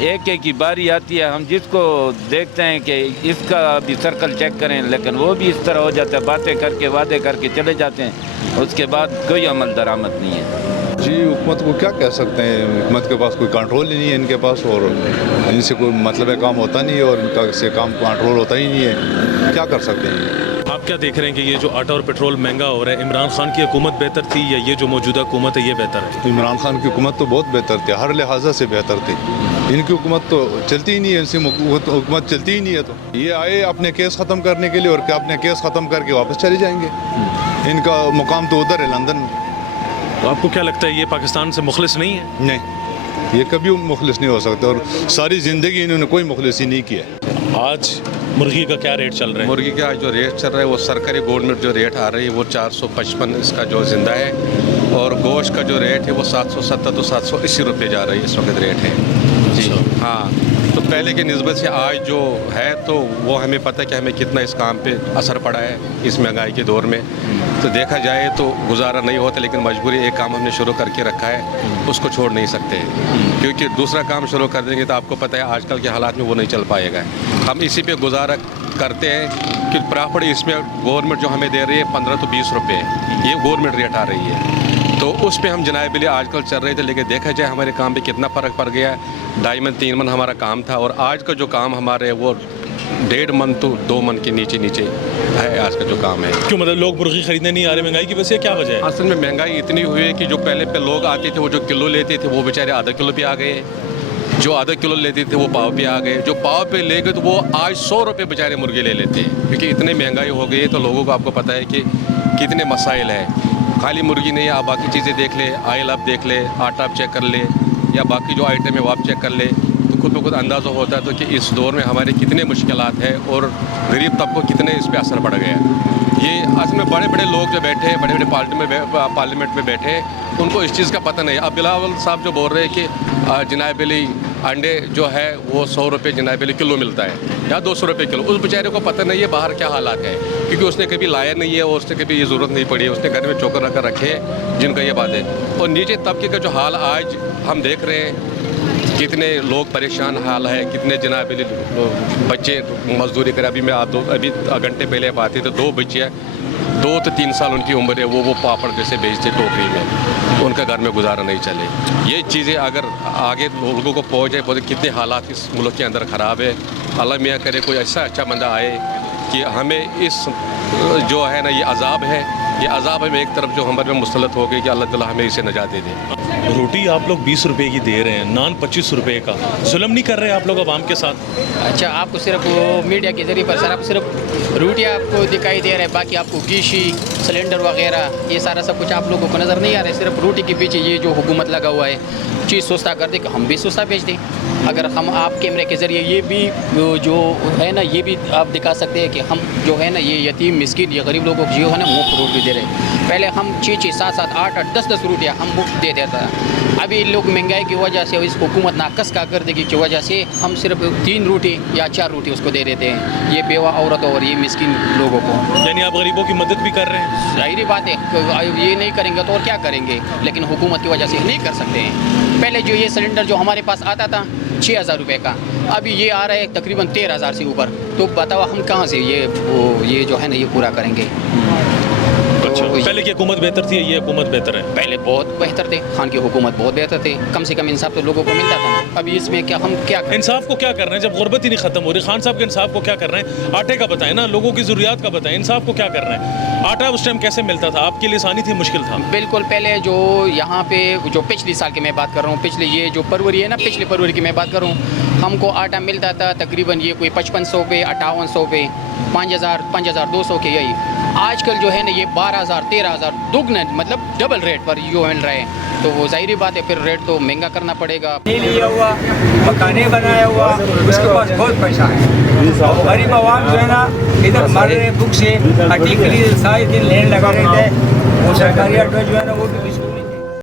ایک ایک کی باری آتی ہے, ہم جس کو دیکھتے ہیں کہ اس کا بھی سرکل چیک کریں, لیکن وہ بھی اس طرح ہو جاتا ہے, باتیں کر کے وعدے کر کے چلے جاتے ہیں, اس کے بعد کوئی عمل درآمد نہیں ہے. جی حکومت کو کیا کہہ سکتے ہیں, حکومت کے پاس کوئی کنٹرول ہی نہیں ہے ان کے پاس, اور ان سے کوئی مطلب کام ہوتا نہیں ہے, اور ان کا سے کام کنٹرول ہوتا ہی نہیں ہے, کیا کر سکتے ہیں. آپ کیا دیکھ رہے ہیں کہ یہ جو آٹا اور پیٹرول مہنگا ہو رہا ہے, عمران خان کی حکومت بہتر تھی یا یہ جو موجودہ حکومت ہے یہ بہتر ہے؟ عمران خان کی حکومت تو بہت بہتر تھی, ہر لحاظہ سے بہتر تھی. ان کی حکومت تو چلتی ہی نہیں ہے, ان سے حکومت چلتی ہی نہیں ہے. تو یہ آئے اپنے کیس ختم کرنے کے لیے, اور کیا اپنے کیس ختم کر کے واپس چلے جائیں گے. ان کا مقام تو ادھر ہے, لندن میں. تو آپ کو کیا لگتا ہے یہ پاکستان سے مخلص نہیں ہے؟ نہیں, یہ کبھی مخلص نہیں ہو سکتا, اور ساری زندگی انہوں نے کوئی مخلصی نہیں کیا. آج مرغی کا کیا ریٹ چل رہا ہے؟ مرغی کا جو ریٹ چل رہا ہے وہ سرکاری گورنمنٹ جو ریٹ آ رہی ہے وہ 455 اس کا جو زندہ ہے, اور گوشت کا جو ریٹ ہے وہ 770 تو 780 روپے جا رہی ہے اس وقت ریٹ ہے. جی ہاں, تو پہلے کی نسبت سے آج جو ہے تو وہ ہمیں پتہ ہے کہ ہمیں کتنا اس کام پہ اثر پڑا ہے اس مہنگائی کے دور میں. تو دیکھا جائے تو گزارا نہیں ہوتا, لیکن مجبوری ایک کام ہم نے شروع کر کے رکھا ہے, اس کو چھوڑ نہیں سکتے, کیونکہ دوسرا کام شروع کر دیں گے تو آپ کو پتہ ہے آج کل کے حالات میں وہ نہیں چل پائے گا. ہم اسی پہ گزارا کرتے ہیں کہ پراپر اس میں گورنمنٹ جو ہمیں دے رہی ہے 15 تو 20 روپے, یہ گورنمنٹ ریٹ آ رہی ہے, تو اس پہ ہم جناب بلی آج کل چل رہے تھے. لیکن دیکھا جائے ہمارے کام پہ کتنا فرق پڑ گیا ہے. 2.5 من 3 من ہمارا کام تھا, اور آج کا جو کام ہمارے وہ 1.5 من تو 2 من کے نیچے ہے آج کا جو کام ہے. کیوں, مطلب لوگ مرغی خریدنے نہیں آ رہے مہنگائی کی وجہ سے, کیا وجہ ہے؟ اصل میں مہنگائی اتنی ہوئی ہے کہ جو پہلے لوگ آتے تھے وہ جو کلو لیتے تھے وہ بیچارے آدھا کلو پہ آ گئے, جو آدھا کلو لیتے تھے وہ پاؤ پہ آ گئے, جو پاؤ پہ لے گئے تو وہ آج 100 روپے بیچارے مرغے لے لیتے ہیں, کیونکہ اتنی مہنگائی ہو گئی ہے. تو لوگوں کو آپ کو پتہ ہے کہ کتنے مسائل ہیں, خالی مرغی نہیں, آپ باقی چیزیں دیکھ لیں, آئل آپ دیکھ لیں, آٹا آپ چیک کر لیں, یا باقی جو آئٹم ہے وہ آپ چیک کر لیں, تو خود بخود اندازہ ہوتا ہے تو کہ اس دور میں ہمارے کتنے مشکلات ہیں, اور غریب طبقوں کتنے اس پہ اثر پڑ گیا. یہ اصل میں بڑے بڑے لوگ جو بیٹھے ہیں, بڑے بڑے پارلیمنٹ میں بیٹھے ہیں, ان کو اس چیز کا پتہ نہیں. اب بلاول صاحب جو بول رہے ہیں کہ جناب علی انڈے جو ہے وہ 100 روپے جناب علی کلو ملتا ہے یا 200 روپے کلو, اس بیچارے کو پتہ نہیں ہے باہر کیا حالات ہے, کیونکہ اس نے کبھی لایا نہیں ہے, اور اس نے کبھی یہ ضرورت نہیں پڑی ہے, اس نے گھر میں چوکر رکھ کر رکھے ہیں, جن کا یہ بات ہے. اور نیچے طبقے کا جو حال آج ہم دیکھ رہے ہیں, کتنے لوگ پریشان حال ہے, کتنے جناب علی بچے مزدوری کرے. ابھی میں ابھی گھنٹے پہلے بات تھی تو 2 بچے ہیں, 2 تو 3 سال ان کی عمر ہے, وہ پاپڑ جیسے بیچتے ٹوکری میں, ان کا گھر میں گزارا نہیں چلے. یہ چیزیں اگر آگے لوگوں کو پہنچ جائے, بہت کتنے حالات اس ملک کے اندر خراب ہے. اللہ میاں کرے کوئی ایسا اچھا بندہ آئے کہ ہمیں اس جو ہے نا یہ عذاب ہے, یہ عذاب ہمیں ایک طرف جو ہمارے میں مسلط ہو گئی, کہ اللہ تعالیٰ ہمیں اسے نجات دے دے. روٹی آپ لوگ 20 روپے کی دے رہے ہیں, نان 25 روپے کا, ظلم نہیں کر رہے آپ لوگ عوام کے ساتھ؟ اچھا, آپ کو صرف میڈیا کے ذریعے پر سر آپ صرف روٹیاں آپ کو دکھائی دے رہے ہیں, باقی آپ کو گیشی سلنڈر وغیرہ یہ سارا سب کچھ آپ لوگوں کو نظر نہیں آ رہا ہے. صرف روٹی کے پیچھے یہ جو حکومت لگا ہوا ہے, چیز سستا کر دے کہ ہم بھی سستا بیچ دیں. اگر ہم آپ کیمرے کے ذریعے یہ بھی جو ہے نا یہ بھی آپ دکھا سکتے ہیں کہ ہم جو ہے نا یہ یتیم مسکین یہ غریب لوگوں کو جو ہے نا مفت روٹی دے رہے ہیں. پہلے ہم 6 7 7 8 8 10 10 روٹیاں ہم مفت دے دیتا. ابھی لوگ مہنگائی کی وجہ سے, اس حکومت ناقص کارکردگی کی وجہ سے ہم صرف 3 روٹی یا 4 روٹی اس کو دے دیتے ہیں, یہ بیوہ عورتوں اور یہ مسکین لوگوں کو. یعنی آپ غریبوں کی مدد بھی کر رہے ہیں؟ ظاہری بات ہے, یہ نہیں کریں گے تو اور کیا کریں گے, لیکن حکومت کی وجہ سے نہیں کر سکتے ہیں. پہلے جو یہ سلنڈر جو ہمارے پاس آتا تھا 6,000 روپے کا, ابھی یہ آ رہا ہے تقریباً 13,000 سے اوپر. تو بتاؤ ہم کہاں سے یہ جو ہے نا یہ پورا کریں گے. اچھا, پہلے کی حکومت بہتر تھی, یہ حکومت بہتر ہے؟ پہلے بہت بہتر تھے, خان کی حکومت بہت بہتر تھی, کم سے کم انصاف تو لوگوں کو ملتا تھا نا. ابھی اس میں کیا ہم کیا کریں؟ انصاف کو کیا کر رہے ہیں جب غربت ہی نہیں ختم ہو رہی؟ خان صاحب کے انصاف کو کیا کر رہے ہیں؟ آٹے کا بتائیں نا, لوگوں کی ضروریات کا بتائیں, انصاف کو کیا کر رہے ہیں؟ آٹا اس ٹائم کیسے ملتا تھا آپ کے لیے, آسانی تھی مشکل تھا؟ بالکل, پہلے جو یہاں پہ جو پچھلی سال کی میں بات کر رہا ہوں, پچھلے یہ جو فروری ہے نا, پچھلے فروری کی میں بات کر رہا ہوں, ہم کو آٹا ملتا تھا تقریباً یہ کوئی 5500 پہ, 5800 پہ, 5000 5200 کے. یہی آج کل جو ہے نا یہ 12,000 13,000 دگنا, مطلب ڈبل ریٹ پر جو مل رہے ہیں. تو وہ ظاہری بات ہے, پھر ریٹ تو مہنگا کرنا پڑے گا. لیا ہوا مکانے بنایا ہوا, اس کے پاس بہت پیسہ ہے. غریب عوام جو ہے نا ادھر ہمارے بک سے ہٹی کے لیے سارے دن لین لگا رہے تھے. وہ سرکاری آٹو جو ہے نا وہ بھی